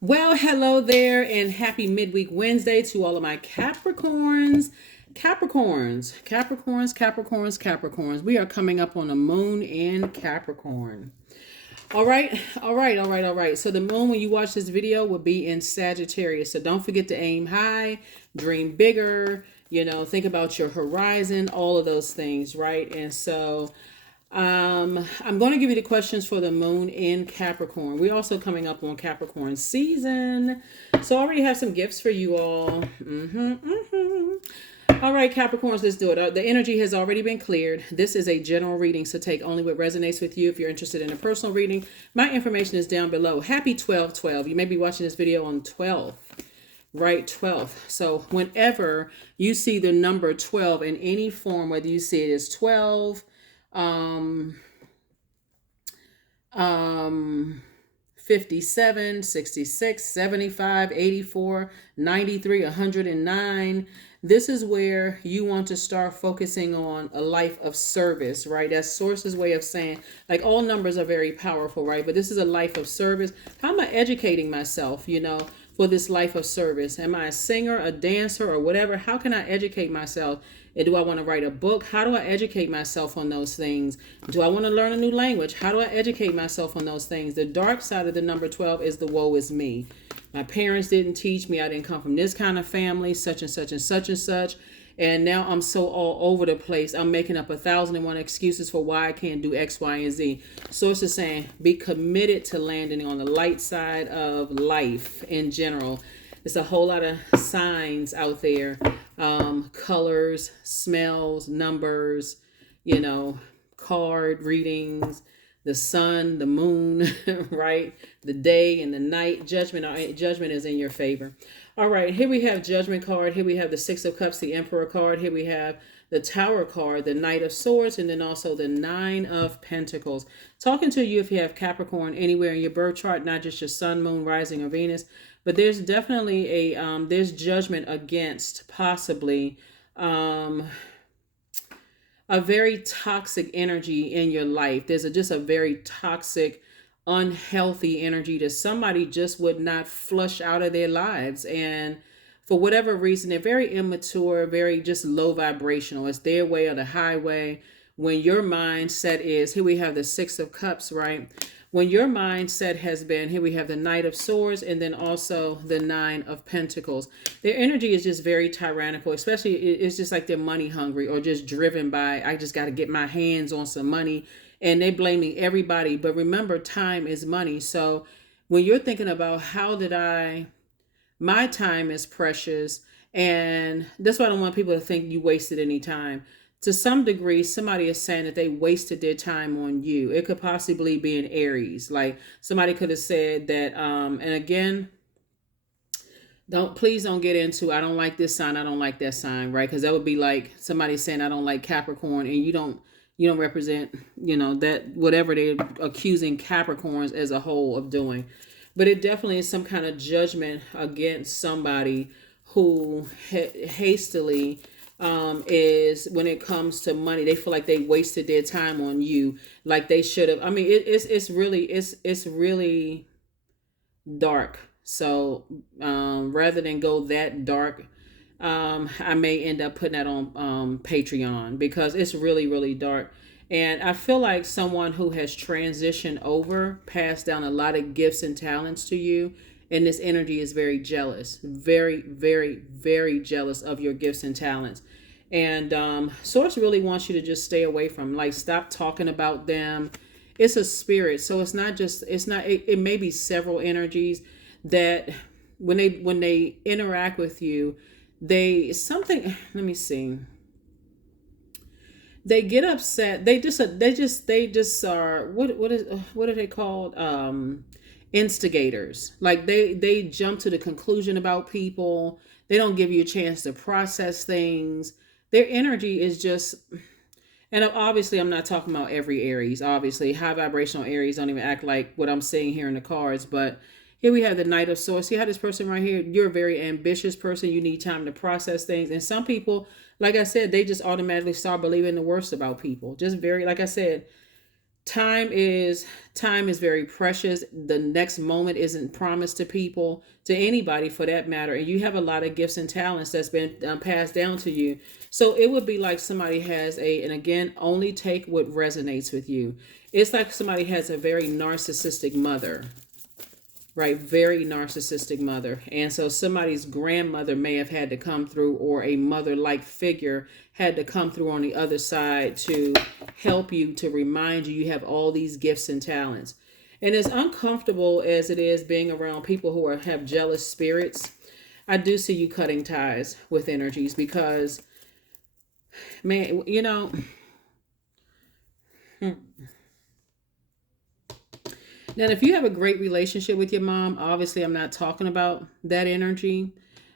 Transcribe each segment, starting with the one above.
Well, hello there, and happy midweek Wednesday to all of my Capricorns. Capricorns. We are coming up on the moon in Capricorn. All right. So the moon, when you watch this video, will be in Sagittarius. So don't forget to aim high, dream bigger, think about your horizon, all of those things, right? And so I'm going to give you the questions for the moon in Capricorn. We're also coming up on Capricorn season. So I already have some gifts for you all. All right, Capricorns, let's do it. The energy has already been cleared. This is a general reading, so take only what resonates with you. If you're interested in a personal reading, my information is down below. Happy 12/12. You may be watching this video on 12, right? 12. So whenever you see the number 12 in any form, whether you see it as 12, um, 57, 66, 75, 84, 93, 109. This is where you want to start focusing on a life of service, right? That's Source's way of saying, like, all numbers are very powerful, right? But this is a life of service. How am I educating myself, for this life of service? Am I a singer, a dancer, or whatever? How can I educate myself? And do I want to write a book? How do I educate myself on those things? Do I want to learn a new language? How do I educate myself on those things? The dark side of the number 12 is the woe is me. My parents didn't teach me. I didn't come from this kind of family, such and such and such and such. And now I'm so all over the place. I'm making up 1,001 excuses for why I can't do X, Y, and Z. Source is saying, be committed to landing on the light side of life in general. There's a whole lot of signs out there. Colors, smells, numbers, card readings, the sun, the moon, right? The day and the night. Judgment is in your favor. All right, here we have Judgment card. Here we have the Six of Cups, the Emperor card. Here we have the Tower card, the Knight of Swords, and then also the Nine of Pentacles. Talking to you if you have Capricorn anywhere in your birth chart, not just your sun, moon, rising, or Venus, but there's definitely there's judgment against possibly a very toxic energy in your life. There's just a very toxic, unhealthy energy that somebody just would not flush out of their lives. And for whatever reason, they're very immature, very just low vibrational. It's their way or the highway. When your mindset is, here we have the Six of Cups, right? When your mindset has been, here we have the Knight of Swords and then also the Nine of Pentacles. Their energy is just very tyrannical, especially it's just like they're money hungry or just driven by, I just got to get my hands on some money, and they're blaming everybody. But remember, time is money. So when you're thinking about my time is precious, and that's why I don't want people to think you wasted any time. To some degree, somebody is saying that they wasted their time on you. It could possibly be an Aries. Like somebody could have said that, and again, please don't get into, I don't like this sign, I don't like that sign, right? Because that would be like somebody saying I don't like Capricorn, and you don't represent, that whatever they're accusing Capricorns as a whole of doing. But it definitely is some kind of judgment against somebody who hastily is, when it comes to money, they feel like they wasted their time on you, like they should have. I mean, it's really dark. So rather than go that dark, I may end up putting that on Patreon, because it's really dark. And I feel like someone who has transitioned over, passed down a lot of gifts and talents to you, and this energy is very jealous, very jealous of your gifts and talents. And Source really wants you to just stay away from, like, stop talking about them. It's a spirit, so it may be several energies that when they interact with you, they something, let me see, they get upset. They just are, what are they called? Instigators. Like they jump to the conclusion about people. They don't give you a chance to process things. Their energy is just, and obviously I'm not talking about every Aries. Obviously high vibrational Aries don't even act like what I'm saying here in the cards. But here we have the Knight of Swords. See how this person right here, you're a very ambitious person. You need time to process things. And some people, like I said, they just automatically start believing the worst about people. Just very, like I said, time is time is very precious. The next moment isn't promised to people, to anybody for that matter, and you have a lot of gifts and talents that's been passed down to you. So it would be like somebody has a, and again, only take what resonates with you. It's like somebody has a very narcissistic mother, right? Very narcissistic mother. And so somebody's grandmother may have had to come through, or a mother-like figure had to come through on the other side to help you, to remind you you have all these gifts and talents. And as uncomfortable as it is being around people who have jealous spirits, I do see you cutting ties with energies because, man, you know, now, if you have a great relationship with your mom, obviously I'm not talking about that energy,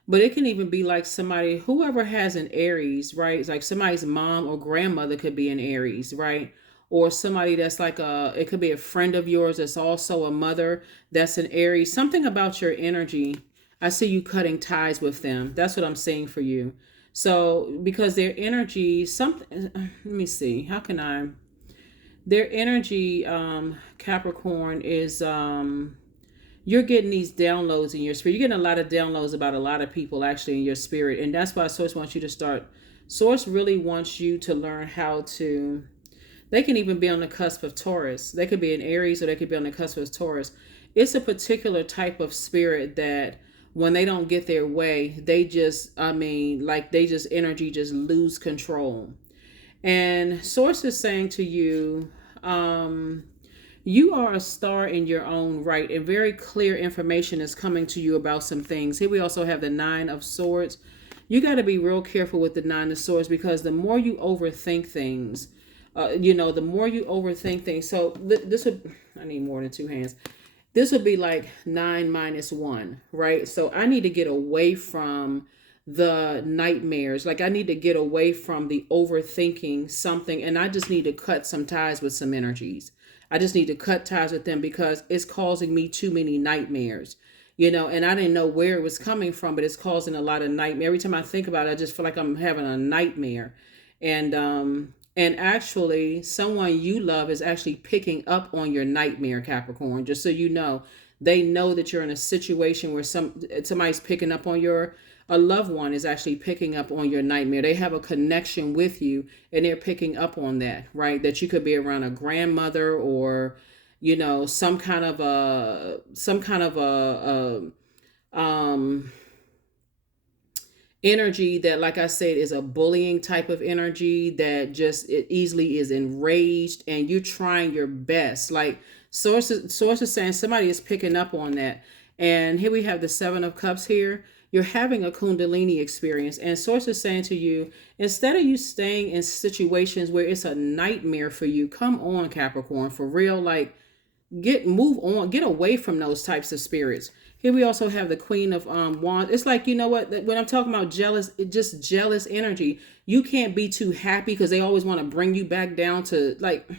but it can even be like somebody, whoever has an Aries, right? It's like somebody's mom or grandmother could be an Aries, right? Or somebody that's like it could be a friend of yours that's also a mother that's an Aries. Something about your energy, I see you cutting ties with them. That's what I'm saying for you. So, because their energy, something, let me see, how can I? Their energy, Capricorn, is you're getting these downloads in your spirit. You're getting a lot of downloads about a lot of people actually in your spirit. And that's why Source wants you to start. Source really wants you to learn how to, they can even be on the cusp of Taurus. They could be in Aries, or they could be on the cusp of Taurus. It's a particular type of spirit that when they don't get their way, they just, I mean, like they just, energy just lose control. And Source is saying to you, you are a star in your own right, and very clear information is coming to you about some things. Here we also have the Nine of Swords. You got to be real careful with the Nine of Swords, because the more you overthink things, the more you overthink things. So this would, I need more than two hands. This would be like 9 minus 1, right? So I need to get away from the nightmares. Like I need to get away from the overthinking something, and I just need to cut some ties with some energies. I just need to cut ties with them because it's causing me too many nightmares, and I didn't know where it was coming from, but it's causing a lot of nightmare. Every time I think about it, I just feel like I'm having a nightmare. And actually someone you love is actually picking up on your nightmare, Capricorn, just so you know. They know that you're in a situation where somebody's picking up on a loved one is actually picking up on your nightmare. They have a connection with you, and they're picking up on that, right? That you could be around a grandmother, or, some kind of energy that, like I said, is a bullying type of energy that just it easily is enraged, and you're trying your best. Like source is saying somebody is picking up on that. And here we have the Seven of Cups here. You're having a Kundalini experience, and Source is saying to you, instead of you staying in situations where it's a nightmare for you, come on, Capricorn, for real. Like move on, get away from those types of spirits. Here we also have the Queen of Wands. It's like, you know what, when I'm talking about jealous, just jealous energy, you can't be too happy because they always want to bring you back down to like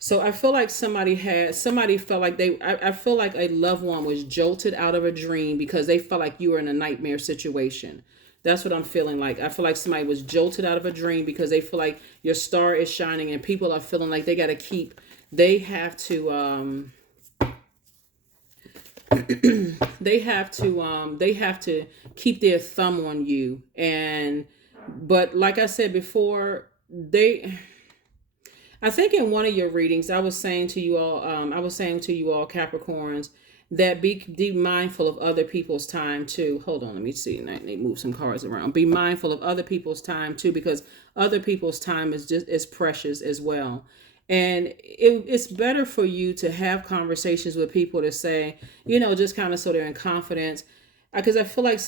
So I feel like somebody felt like I feel like a loved one was jolted out of a dream because they felt like you were in a nightmare situation. That's what I'm feeling like. I feel like somebody was jolted out of a dream because they feel like your star is shining, and people are feeling like they have to they have to keep their thumb on you. But like I said before, I think in one of your readings, I was saying to you all, Capricorns, that be mindful of other people's time too. Hold on, let me see. I need to move some cards around. Be mindful of other people's time too, because other people's time is just as precious as well. And it's better for you to have conversations with people to say, just kind of so they're in confidence. Because I feel like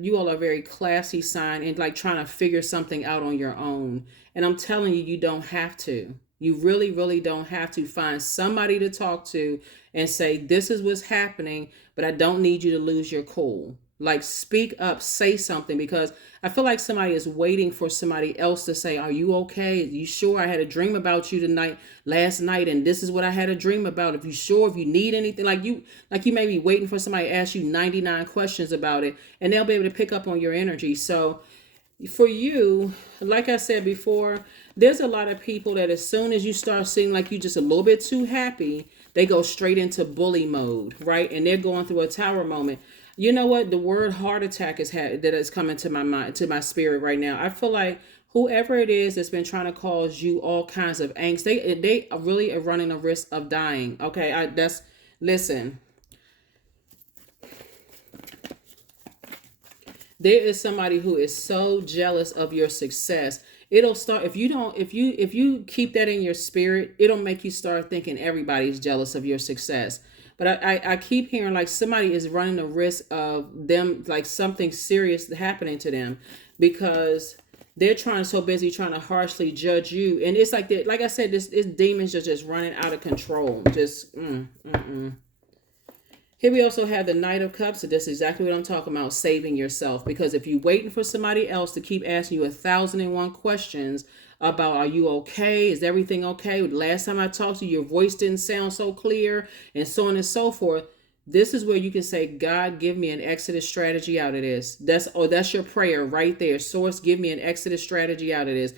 you all are a very classy sign and like trying to figure something out on your own. And I'm telling you, you don't have to. You really, really don't have to. Find somebody to talk to and say, this is what's happening, but I don't need you to lose your cool. Like, speak up, say something, because I feel like somebody is waiting for somebody else to say, are you okay? Are you sure? I had a dream about you last night, and this is what I had a dream about. If you sure, if you need anything, like you may be waiting for somebody to ask you 99 questions about it, and they'll be able to pick up on your energy. So For you, like I said before, there's a lot of people that as soon as you start seeing like you just a little bit too happy, they go straight into bully mode, right? And they're going through a tower moment. You know what? The word heart attack that is coming to my mind, to my spirit right now. I feel like whoever it is that's been trying to cause you all kinds of angst, they really are running a risk of dying. Okay, listen. There is somebody who is so jealous of your success. It'll start if you don't if you keep that in your spirit, it'll make you start thinking everybody's jealous of your success. But I keep hearing like somebody is running the risk of them, like something serious happening to them, because they're trying so busy trying to harshly judge you. And it's like that, like I said, this demons are just running out of control. Just Here we also have the Knight of Cups. So this is exactly what I'm talking about, saving yourself. Because if you're waiting for somebody else to keep asking you 1,001 questions about, are you okay? Is everything okay? Last time I talked to you, your voice didn't sound so clear, and so on and so forth. This is where you can say, God, give me an exodus strategy out of this. That's your prayer right there. Source, give me an exodus strategy out of this.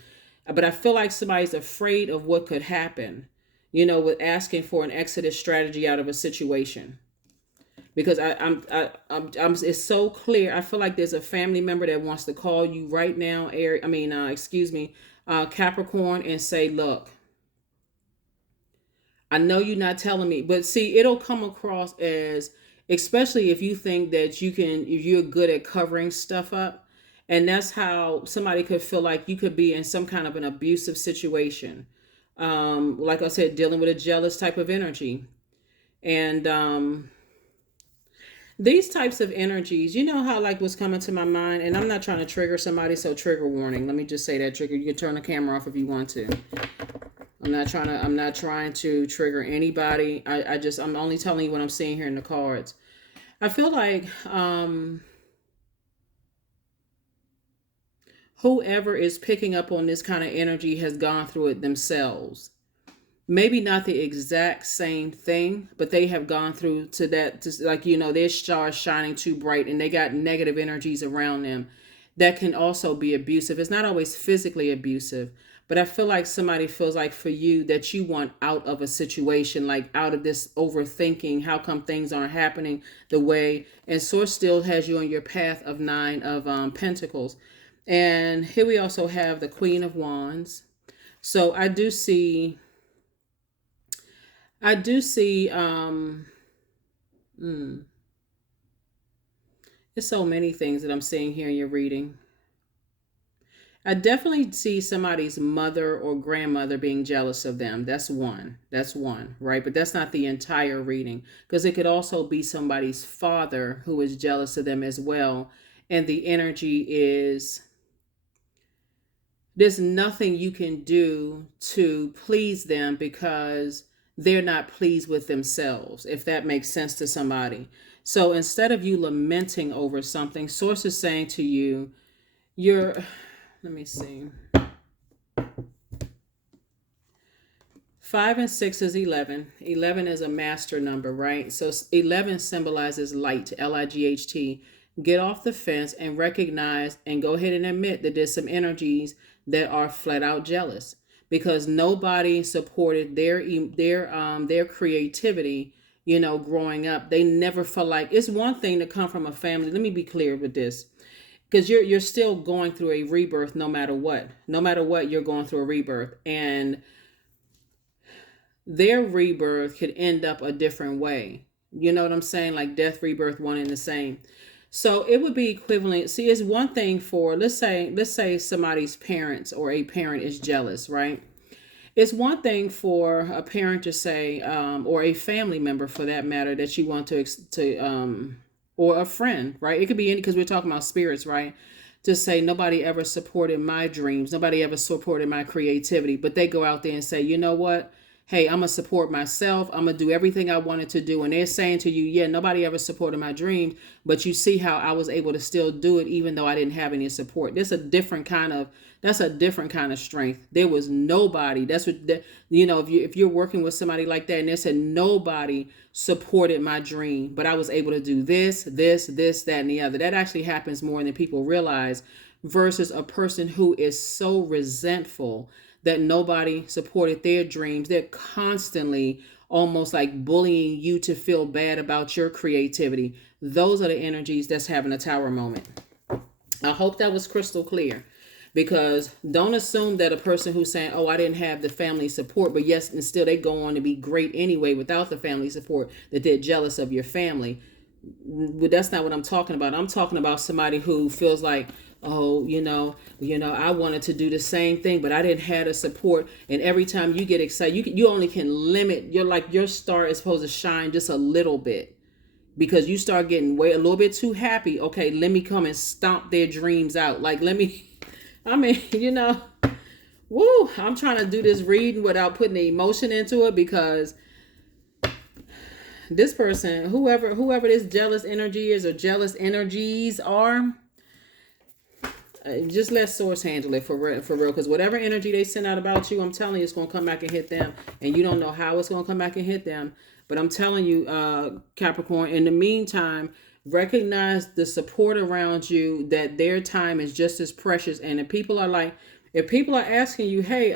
But I feel like somebody's afraid of what could happen, with asking for an exodus strategy out of a situation, because it's so clear. I feel like there's a family member that wants to call you right now, Capricorn, and say, look, I know you're not telling me, but see, it'll come across as, especially if you think that if you're good at covering stuff up, and that's how somebody could feel like you could be in some kind of an abusive situation. Like I said, dealing with a jealous type of energy. And these types of energies, you know how like what's coming to my mind, and I'm not trying to trigger somebody, so trigger warning. Let me just say that trigger. You can turn the camera off if you want to. I'm not trying to trigger anybody. I'm only telling you what I'm seeing here in the cards. I feel like whoever is picking up on this kind of energy has gone through it themselves. Maybe not the exact same thing, but they have gone through to that, their star shining too bright and they got negative energies around them that can also be abusive. It's not always physically abusive, but I feel like somebody feels like for you that you want out of a situation, like out of this overthinking, how come things aren't happening the way, and Source still has you on your path of 9 of Pentacles. And here we also have the Queen of Wands. So I do see there's so many things that I'm seeing here in your reading. I definitely see somebody's mother or grandmother being jealous of them. That's one, right? But that's not the entire reading, because it could also be somebody's father who is jealous of them as well. And the energy is, there's nothing you can do to please them because they're not pleased with themselves, if that makes sense to somebody. So instead of you lamenting over something, Source is saying to you, let me see. 5 and 6 is 11. 11 is a master number, right? So 11 symbolizes light, Light. Get off the fence and recognize and go ahead and admit that there's some energies that are flat out jealous, because nobody supported their creativity, growing up. They never felt like, it's one thing to come from a family. Let me be clear with this, because you're still going through a rebirth no matter what. No matter what, you're going through a rebirth, and their rebirth could end up a different way. You know what I'm saying? Like death, rebirth, one and the same. So it would be equivalent. See, it's one thing for, let's say somebody's parents or a parent is jealous, right? It's one thing for a parent to say, or a family member for that matter, that you want or a friend, right? It could be any, because we're talking about spirits, right? To say, nobody ever supported my dreams. Nobody ever supported my creativity. But they go out there and say, you know what? Hey, I'm going to support myself. I'm going to do everything I wanted to do. And they're saying to you, yeah, nobody ever supported my dreams, but you see how I was able to still do it even though I didn't have any support. That's a different kind of strength. There was nobody. That's what, if you're working with somebody like that and they said, nobody supported my dream, but I was able to do this, that, and the other. That actually happens more than people realize, versus a person who is so resentful that nobody supported their dreams. They're constantly almost like bullying you to feel bad about your creativity. Those are the energies that's having a tower moment. I hope that was crystal clear, because don't assume that a person who's saying, oh, I didn't have the family support, but yes, and still they go on to be great anyway without the family support, that they're jealous of your family. But that's not what I'm talking about. I'm talking about somebody who feels like, oh, I wanted to do the same thing, but I didn't have the support. And every time you get excited, you only can limit your star is supposed to shine just a little bit, because you start getting a little bit too happy. Okay, let me come and stomp their dreams out. Like, woo, I'm trying to do this reading without putting the emotion into it, because this person, whoever this jealous energy is or jealous energies are, just let source handle it for real, because whatever energy they send out about you, I'm telling you, it's going to come back and hit them, and you don't know how it's going to come back and hit them. But I'm telling you, Capricorn, in the meantime, recognize the support around you, that their time is just as precious. And if people are asking you, hey,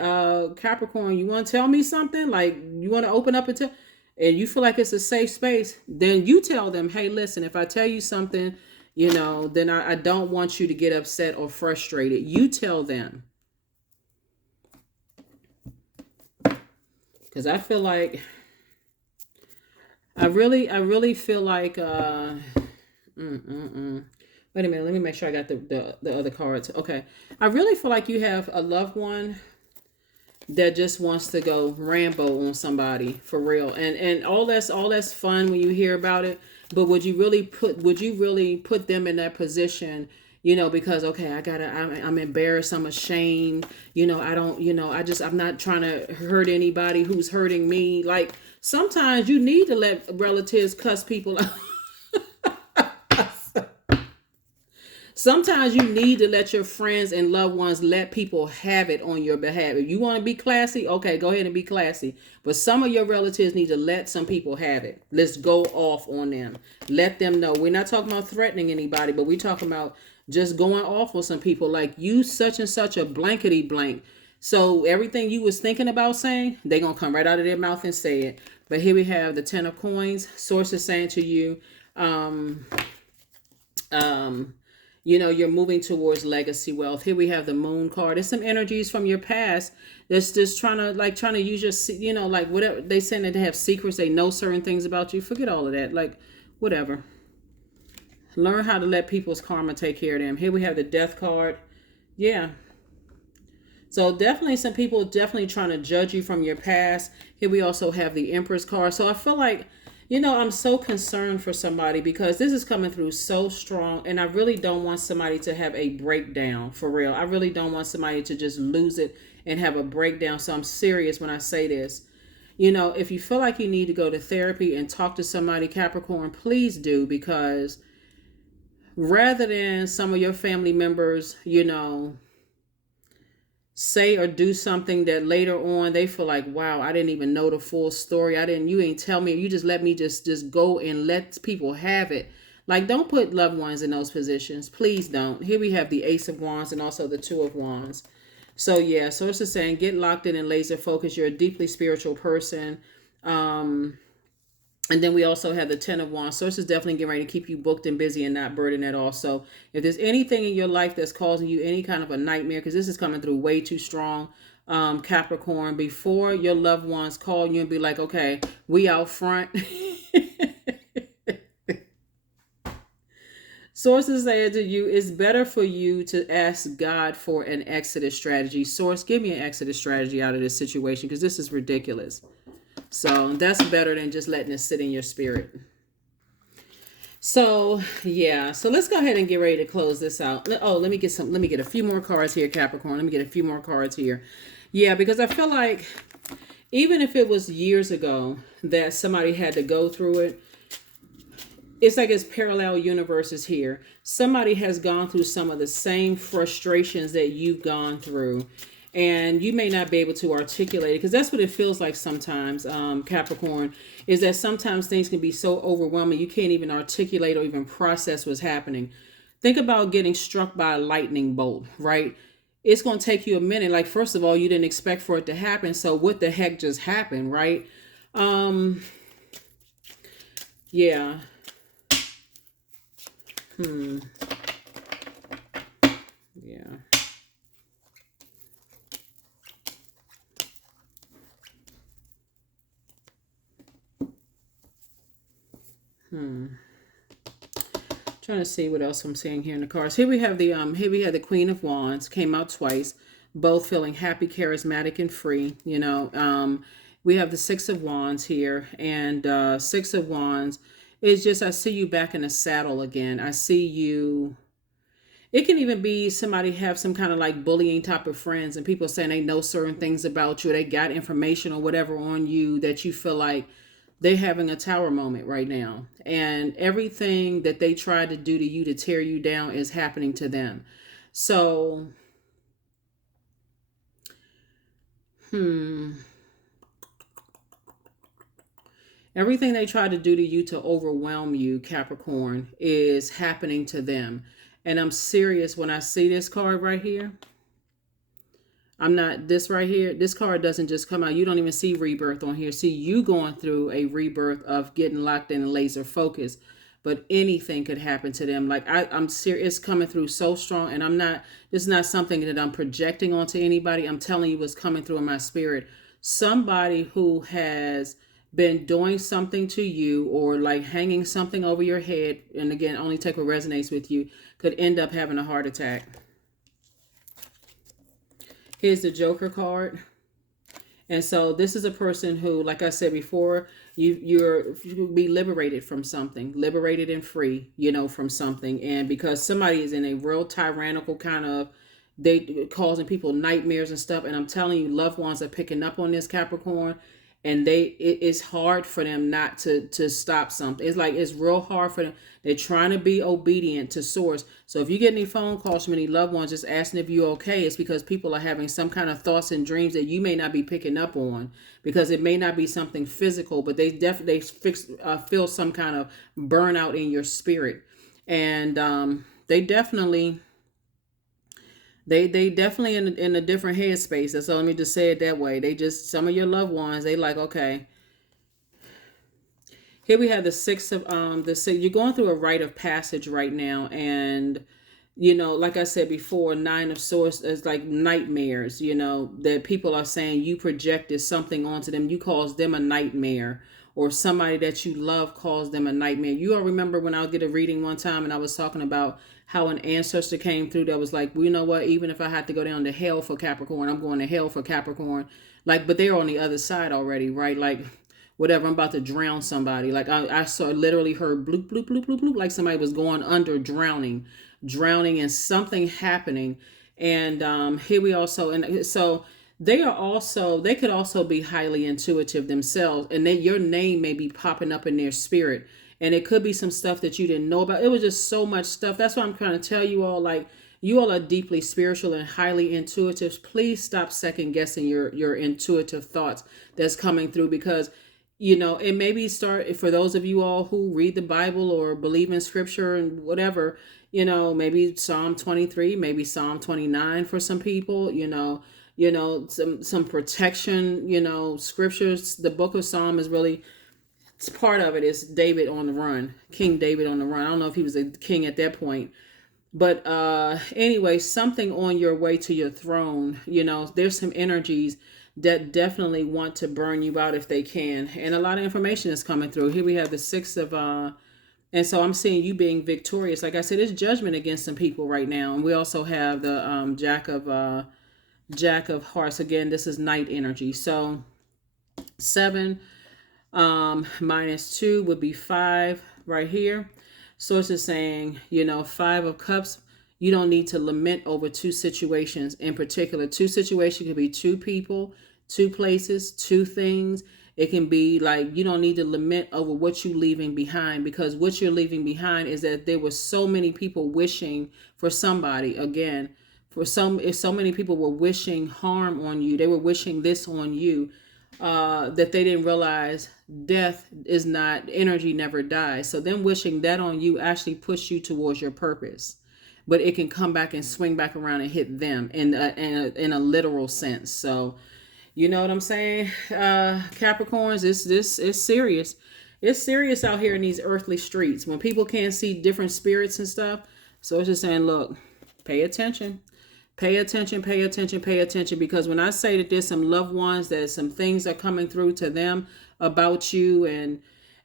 Capricorn, you want to tell me something? Like, you want to open up and you feel like it's a safe space, then you tell them, hey, listen, if I tell you something, then I don't want you to get upset or frustrated. You tell them. Because I feel like, I really feel like, wait a minute, let me make sure I got the other cards. Okay. I really feel like you have a loved one that just wants to go Rambo on somebody, for real. And all that's fun when you hear about it. But would you really put them in that position, because, okay, I'm embarrassed, I'm ashamed, I'm not trying to hurt anybody who's hurting me. Like, sometimes you need to let relatives cuss people out. Sometimes you need to let your friends and loved ones let people have it on your behalf. If you want to be classy, okay, go ahead and be classy. But some of your relatives need to let some people have it. Let's go off on them. Let them know. We're not talking about threatening anybody, but we're talking about just going off on some people. Like, you such and such a blankety blank. So everything you was thinking about saying, they're going to come right out of their mouth and say it. But here we have the 10 of coins. Source is saying to you, you're moving towards legacy wealth. Here we have the moon card. There's some energies from your past that's just trying to use your, like, whatever they saying, that they have secrets. They know certain things about you. Forget all of that. Like, whatever. Learn how to let people's karma take care of them. Here we have the death card. Yeah. So definitely some people trying to judge you from your past. Here we also have the Empress card. So I feel like, I'm so concerned for somebody, because this is coming through so strong, and I really don't want somebody to have a breakdown, for real. I really don't want somebody to just lose it and have a breakdown. So I'm serious when I say this. If you feel like you need to go to therapy and talk to somebody, Capricorn, please do, because rather than some of your family members, say or do something that later on they feel like, wow, I didn't even know the full story. You ain't tell me. You just let me just go and let people have it. Like, don't put loved ones in those positions. Please don't. Here we have the Ace of Wands and also the Two of Wands. So yeah, so it's just saying, get locked in and laser focus. You're a deeply spiritual person. And then we also have the 10 of Wands. So this is definitely getting ready to keep you booked and busy and not burdened at all. So if there's anything in your life that's causing you any kind of a nightmare, because this is coming through way too strong, Capricorn, before your loved ones call you and be like, okay, we out front. Sources say to you, it's better for you to ask God for an exodus strategy. Source, give me an exodus strategy out of this situation, because this is ridiculous. So that's better than just letting it sit in your spirit. So yeah, so let's go ahead and get ready to close this out. Oh, let me get a few more cards here, Capricorn. Let me get a few more cards here. Yeah, because I feel like even if it was years ago that somebody had to go through it, it's like it's parallel universes here. Somebody has gone through some of the same frustrations that you've gone through. And you may not be able to articulate it, because that's what it feels like sometimes, Capricorn, is that sometimes things can be so overwhelming you can't even articulate or even process what's happening. think about getting struck by a lightning bolt, right? It's going to take you a minute. Like, first of all, you didn't expect for it to happen. So what the heck just happened, right? Um, yeah. Yeah. Trying to see what else I'm seeing here in the cards. Here we have the Queen of Wands, came out twice, both feeling happy, charismatic, and free. We have the Six of Wands here, and Six of Wands is just, I see you back in the saddle again. I see you. It can even be somebody have some kind of like bullying type of friends, and people saying they know certain things about you, they got information or whatever on you that you feel like they're having a tower moment right now. And everything that they tried to do to you to tear you down is happening to them. So, everything they tried to do to you to overwhelm you, Capricorn, is happening to them. And I'm serious when I see this card right here. I'm not, this right here, this card doesn't just come out. You don't even see rebirth on here. See you going through a rebirth of getting locked in and laser focus. But anything could happen to them. Like I'm serious, it's coming through so strong. And I'm not, this is not something that I'm projecting onto anybody. I'm telling you what's coming through in my spirit. Somebody who has been doing something to you or like hanging something over your head, and again, only take what resonates with you, could end up having a heart attack. Here's the Joker card. And so this is a person who, like I said before, you'll be liberated from something, liberated and free, from something. And because somebody is in a real tyrannical kind of, they causing people nightmares and stuff. And I'm telling you, loved ones are picking up on this, Capricorn. And it's hard for them not to stop something. It's like it's real hard for them. They're trying to be obedient to source. So if you get any phone calls from any loved ones just asking if you're okay, it's because people are having some kind of thoughts and dreams that you may not be picking up on, because it may not be something physical, but they definitely feel some kind of burnout in your spirit. And they definitely in a different headspace. So let me just say it that way. They just, some of your loved ones, they like, okay. Here we have the six of you're going through a rite of passage right now, and like I said before, Nine of Swords is like nightmares, that people are saying you projected something onto them. You caused them a nightmare, or somebody that you love caused them a nightmare. You all remember when I did a reading one time and I was talking about how an ancestor came through that was like, well, you know what, even if I had to go down to hell for Capricorn, I'm going to hell for Capricorn. Like, but they're on the other side already, right? Like, whatever, I'm about to drown somebody. Like I saw, literally heard bloop, bloop, bloop, bloop, bloop, like somebody was going under, drowning and something happening. And here we also, and so they could also be highly intuitive themselves, and your name may be popping up in their spirit, and it could be some stuff that you didn't know about. It was just so much stuff. That's why I'm trying to tell you all, like, you all are deeply spiritual and highly intuitive. Please stop second guessing your intuitive thoughts that's coming through, because it maybe start, for those of you all who read the Bible or believe in scripture and whatever, maybe Psalm 23, maybe Psalm 29 for some people, some protection, scriptures. The book of Psalm is really, it's part of it is David on the run, King David on the run. I don't know if he was a king at that point, but anyway, something on your way to your throne, there's some energies that definitely want to burn you out if they can. And a lot of information is coming through. Here we have the six of, and so I'm seeing you being victorious. Like I said, there's judgment against some people right now. And we also have the Jack of Hearts. Again, this is night energy. So 7 minus 2 would be 5 right here. Source is saying, 5 of Cups, you don't need to lament over two situations in particular. Two situations could be two people, two places, two things. It can be like, you don't need to lament over what you're leaving behind, because what you're leaving behind is that there were so many people wishing for somebody. Again, if so many people were wishing harm on you, they were wishing this on you, that they didn't realize death is not, energy never dies. So them wishing that on you actually push you towards your purpose. but it can come back and swing back around and hit them in a literal sense. So, you know what I'm saying? Capricorns, it's serious. It's serious out here in these earthly streets when people can't see different spirits and stuff. So it's just saying, look, pay attention. Pay attention, pay attention, pay attention. Because when I say that there's some loved ones, that some things are coming through to them about you, and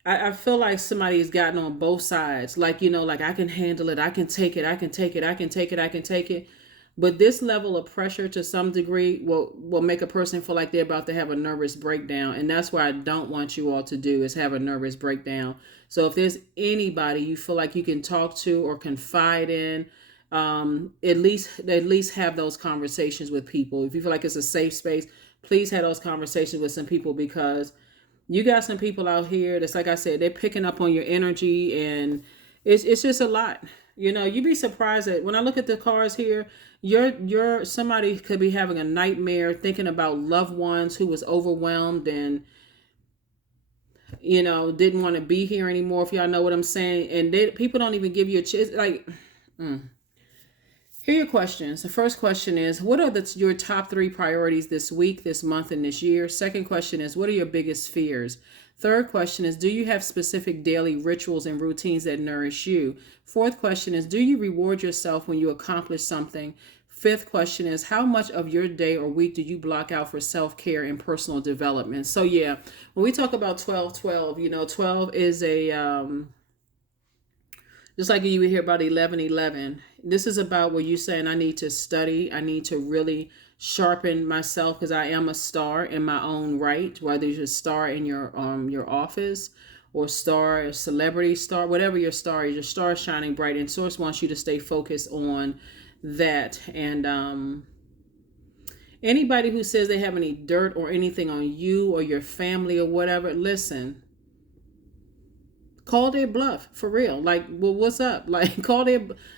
I feel like somebody has gotten on both sides. Like, you know, like I can handle it, I can take it, I can take it, I can take it, I can take it. But this level of pressure to some degree will make a person feel like they're about to have a nervous breakdown. And that's what I don't want you all to do, is have a nervous breakdown. So if there's anybody you feel like you can talk to or confide in, at least have those conversations with people. If you feel like it's a safe space, please have those conversations with some people, because you got some people out here that's, like I said, they're picking up on your energy, and it's just a lot. You know, you'd be surprised that when I look at the cards here, you're somebody could be having a nightmare thinking about loved ones who was overwhelmed and, you know, didn't want to be here anymore, if y'all know what I'm saying. And people don't even give you a chance. Like, Here are your questions. The first question is, what are your top 3 priorities this week, this month, and this year? Second question is, what are your biggest fears? Third question is, do you have specific daily rituals and routines that nourish you? Fourth question is, do you reward yourself when you accomplish something? Fifth question is, how much of your day or week do you block out for self-care and personal development? So yeah, when we talk about 12-12, you know, 12 is just like you would hear about 11-11. This is about where you're saying, I need to study. I need to really sharpen myself, because I am a star in my own right, whether you're a star in your office, or star, a celebrity star, whatever your star is, your star is shining bright, and Source wants you to stay focused on that. And anybody who says they have any dirt or anything on you or your family or whatever, listen, call their bluff, for real. Like, well, what's up? Like,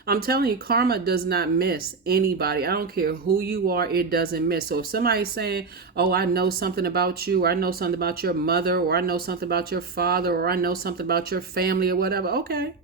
I'm telling you, karma does not miss anybody. I don't care who you are, it doesn't miss. So if somebody's saying, oh, I know something about you, or I know something about your mother, or I know something about your father, or I know something about your family or whatever, okay.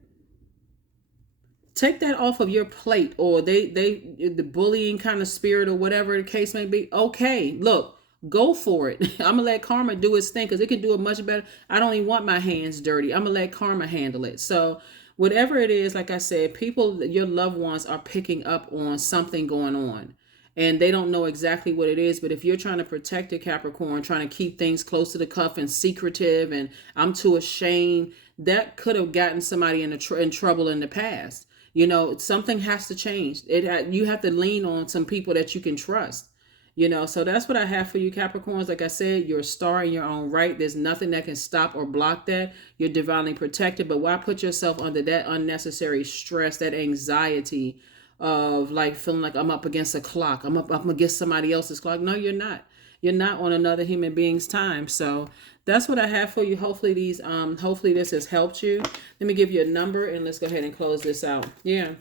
Take that off of your plate. Or the bullying kind of spirit or whatever the case may be. Okay, look. Go for it. I'm going to let karma do its thing, because it can do it much better. I don't even want my hands dirty. I'm going to let karma handle it. So whatever it is, like I said, people, your loved ones are picking up on something going on. And they don't know exactly what it is. But if you're trying to protect a Capricorn, trying to keep things close to the cuff and secretive, and I'm too ashamed, that could have gotten somebody in trouble in the past. You know, something has to change. You have to lean on some people that you can trust. You know, so that's what I have for you, Capricorns. Like I said, you're a star in your own right. There's nothing that can stop or block that. You're divinely protected. But why put yourself under that unnecessary stress, that anxiety of like feeling like I'm up against a clock? I'm up against somebody else's clock. No, you're not. You're not on another human being's time. So that's what I have for you. Hopefully this has helped you. Let me give you a number and let's go ahead and close this out. Yeah.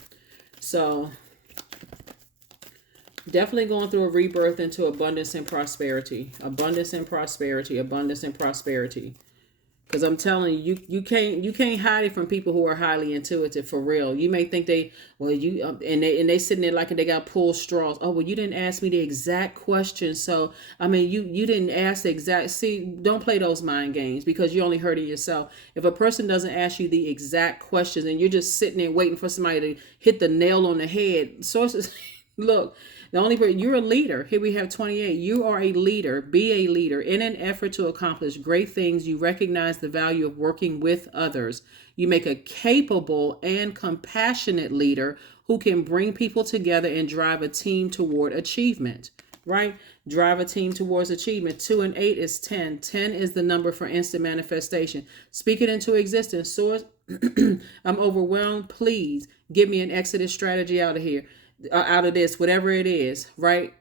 So definitely going through a rebirth into abundance and prosperity. Abundance and prosperity. Abundance and prosperity. Because I'm telling you, you can't hide it from people who are highly intuitive, for real. You may think they sitting there like they got pulled straws. Oh, well, you didn't ask me the exact question. So, I mean, you didn't ask the exact. See, don't play those mind games, because you're only hurting yourself. If a person doesn't ask you the exact questions and you're just sitting there waiting for somebody to hit the nail on the head, sources, look. You're a leader. Here we have 28. You are a leader. Be a leader. In an effort to accomplish great things, you recognize the value of working with others. You make a capable and compassionate leader who can bring people together and drive a team toward achievement. Right? Drive a team towards achievement. 2 and 8 is 10. 10 is the number for instant manifestation. Speak it into existence. Source, I'm overwhelmed. Please give me an exodus strategy out of here. Out of this, whatever it is, right?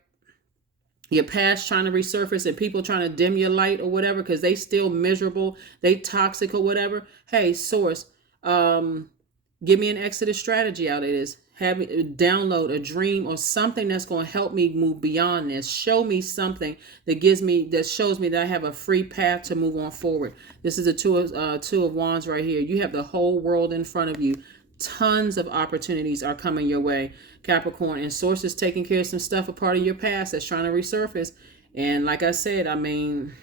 Your past trying to resurface and people trying to dim your light or whatever, because they still miserable, they toxic or whatever. Hey, Source, give me an exodus strategy out of this. Have me download a dream or something that's going to help me move beyond this. Show me something that shows me that I have a free path to move on forward. This is a two of wands right here. You have the whole world in front of you. tons of opportunities are coming your way, Capricorn, and Source is taking care of some stuff, a part of your past that's trying to resurface. And like I said, I mean,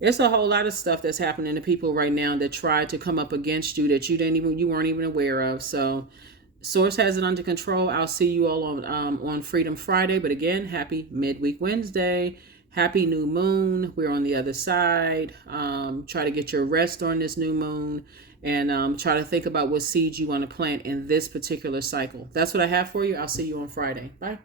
it's a whole lot of stuff that's happening to people right now that tried to come up against you that you weren't even aware of. So Source has it under control. I'll see you all on Freedom Friday. But again, happy midweek Wednesday. Happy new moon. We're on the other side. Try to get your rest during this new moon, and try to think about what seeds you want to plant in this particular cycle. That's what I have for you. I'll see you on Friday. Bye.